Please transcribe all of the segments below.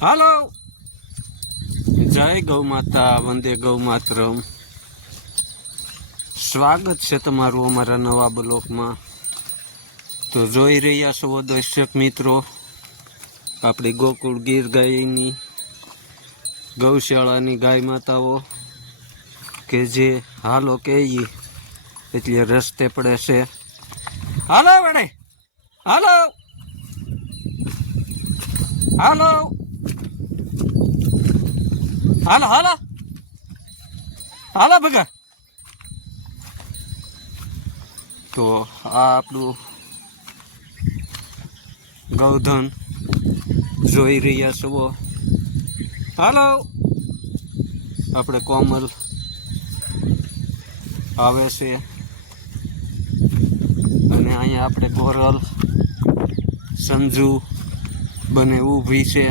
હાલો. જય ગૌ માતા, વંદે ગૌ માતરમ. સ્વાગત છે તમારું અમારા નવા બ્લોકમાં તો જોઈ રહ્યા છો દર્શક મિત્રો, આપણી ગોકુળ ગીર ગાયની ગૌશાળાની ગાય માતાઓ, કે જે હાલો કે એટલે રસ્તે પડે છે. હાલો, વડે. હાલો. હાલો. હાલો હાલો. હાલો, ભગા. તો આ આપણું ગૌધન જોઈ રહ્યા છો. હાલો. આપણે કોમલ આવે છે. અને અહીંયા આપણે કોરલ, સંજુ બને ઊભી છે.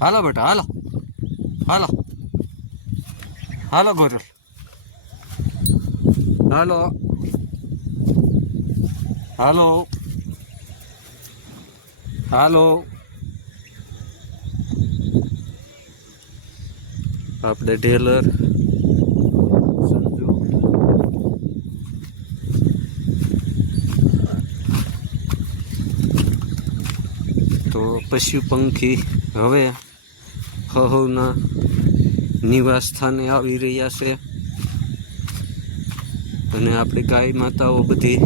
હાલો બેટા, હાલો. હાલો. હાલો ગોરલ. હાલો. હાલો. હાલો. આપણે ઢેલર. તો પશુ પંખી હવે હહોના નિવાસ સ્થાને આવી રહ્યા છે. અને આપણી ગાય માતાઓ બધી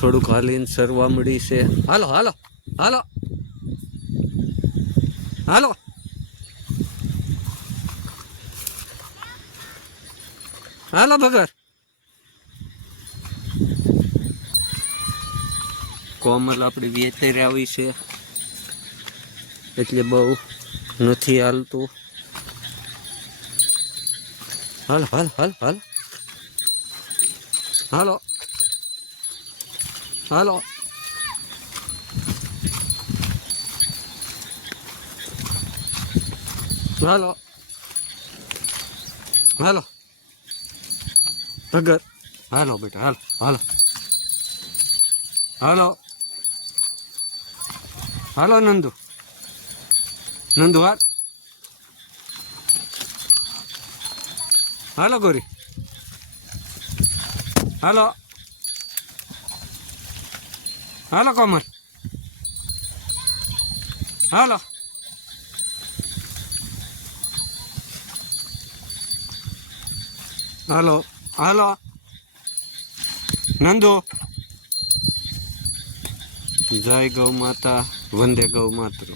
થોડુંક હાલીને સરવા મળી છે. હાલો હાલો હાલો. હાલો. હાલો, ભગર. કોમલ આપણી વેતરે આવી છે. એટલે બહુ નથી હાલતું. હાલ હાલ હાલ હાલ. હાલો. હાલો. હાલો. હાલો. ભગત હાલો બેટા, હાલો હાલો. હાલો. હાલો, નંદુ. નંદુ હાલ હાલો ગોરી. હાલો. હાલો કોમર હાલો. હાલો. હાલો. નંદુ. જય ગૌ માતા, વંદે ગૌ માતૃ.